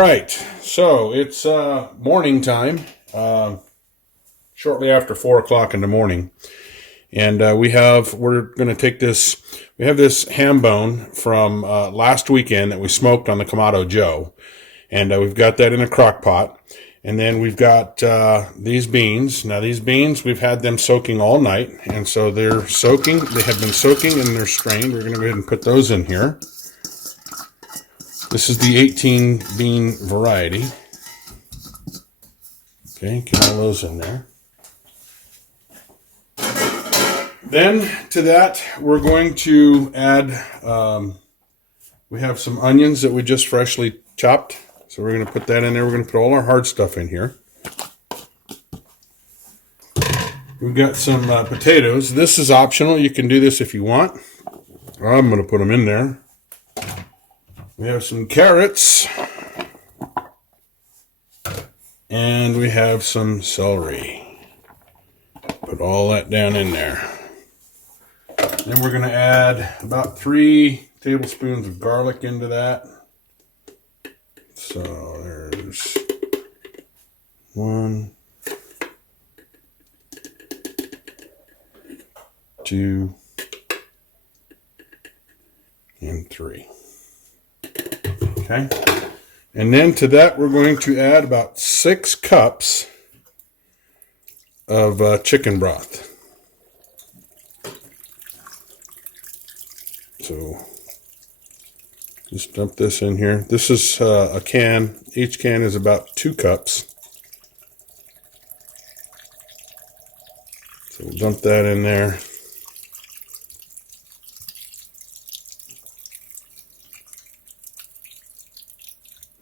right, so it's morning time, shortly after 4 o'clock in the morning, and we're going to take this. We have this ham bone from last weekend that we smoked on the Kamado Joe, and we've got that in a crock pot. And then we've got these beans. Now these beans, we've had them soaking all night, and so they're soaking. They have been soaking and they're strained. We're going to go ahead and put those in here. This is the 18 bean variety. Okay, get all those in there. Then to that, we're going to add, we have some onions that we just freshly chopped. So we're going to put that in there. We're going to put all our hard stuff in here. We've got some potatoes. This is optional. You can do this if you want. I'm going to put them in there. We have some carrots. And we have some celery. Put all that down in there. Then we're going to add about 3 tablespoons of garlic into that. So there's 1, 2, and 3. Okay. And then to that, we're going to add about 6 cups of chicken broth. So just dump this in here. This is a can. Each can is about 2 cups. So we'll dump that in there.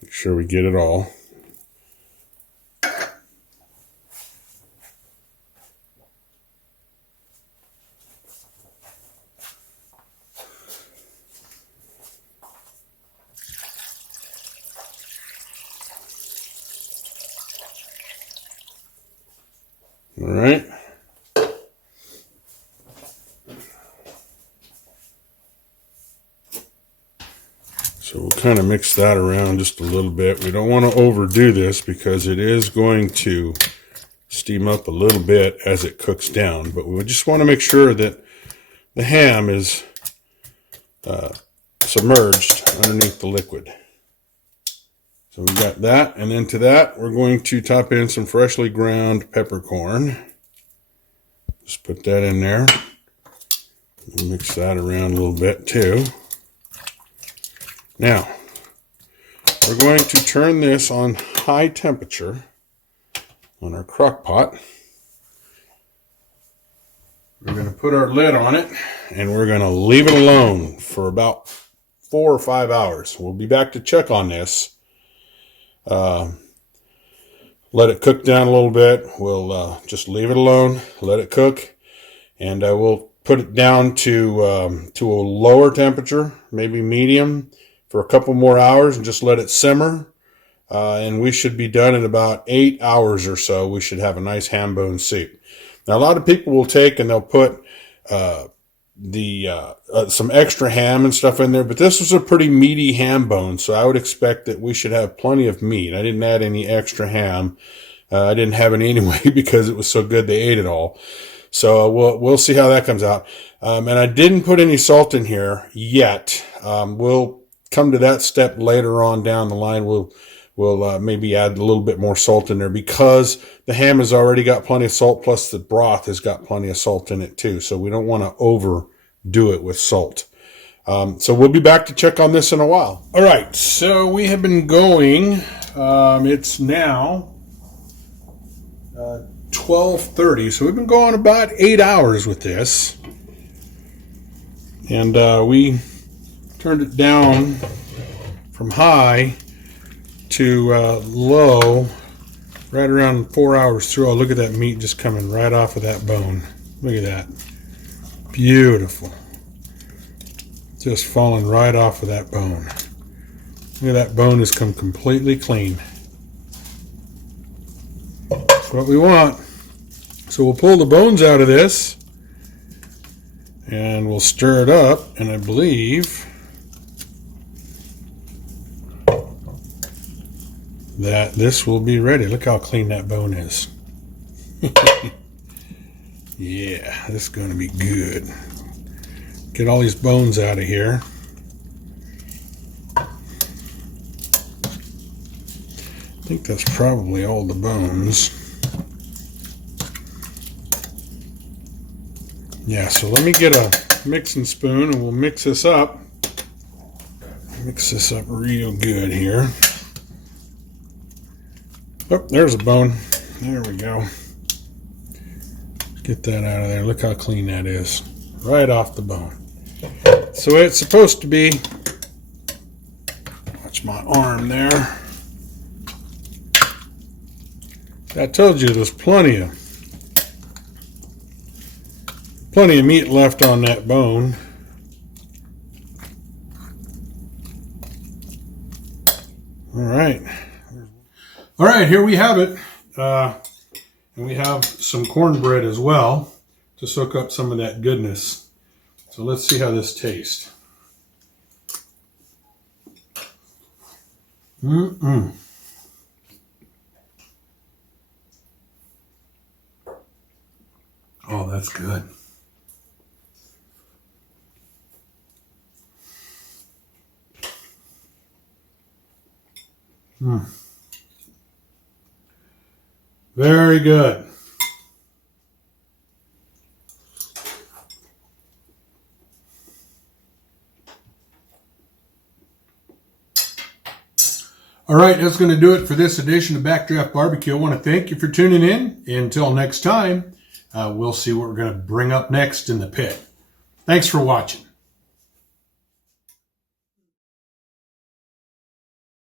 Make sure we get it all. All right. So we'll kind of mix that around just a little bit. We don't want to overdo this because it is going to steam up a little bit as it cooks down. But we just want to make sure that the ham is submerged underneath the liquid. So we got that, and then to that, we're going to top in some freshly ground peppercorn. Just put that in there. Mix that around a little bit too. Now, we're going to turn this on high temperature on our crock pot. We're going to put our lid on it, and we're going to leave it alone for about 4 or 5 hours. We'll be back to check on this. Let it cook down a little bit. We'll just leave it alone, let it cook, and we'll put it down to a lower temperature, maybe medium, for a couple more hours, and just let it simmer. And we should be done in about 8 hours or so. We should have a nice Hambone soup. Now, a lot of people will take and they'll put some extra ham and stuff in there, but this was a pretty meaty ham bone, so I would expect that we should have plenty of meat. I didn't add any extra ham. I didn't have any anyway because it was so good they ate it all. So we'll see how that comes out. And I didn't put any salt in here yet. We'll come to that step later on down the line. We'll maybe add a little bit more salt in there because the ham has already got plenty of salt, plus the broth has got plenty of salt in it too. So we don't want to overdo it with salt. So we'll be back to check on this in a while. All right, so we have been going. It's now 12:30, so we've been going about 8 hours with this. And we turned it down from high to low right around 4 hours through. Oh, look at that meat just coming right off of that bone. Look at that. Beautiful. Just falling right off of that bone. Look at that bone has come completely clean. That's what we want. So we'll pull the bones out of this and we'll stir it up, and I believe that this will be ready. Look how clean that bone is. Yeah, this is going to be good. Get all these bones out of here. I think that's probably all the bones. Yeah, so let me get a mixing spoon and we'll mix this up. Mix this up real good here. Oh, there's a bone. There we go. Get that out of there. Look how clean that is. Right off the bone. So it's supposed to be, watch my arm there. I told you there's plenty of meat left on that bone. All right, here we have it. And we have some cornbread as well to soak up some of that goodness. So let's see how this tastes. Oh, that's good. Very good. All right, that's going to do it for this edition of Backdraft Barbecue. I want to thank you for tuning in. Until next time, we'll see what we're going to bring up next in the pit. Thanks for watching.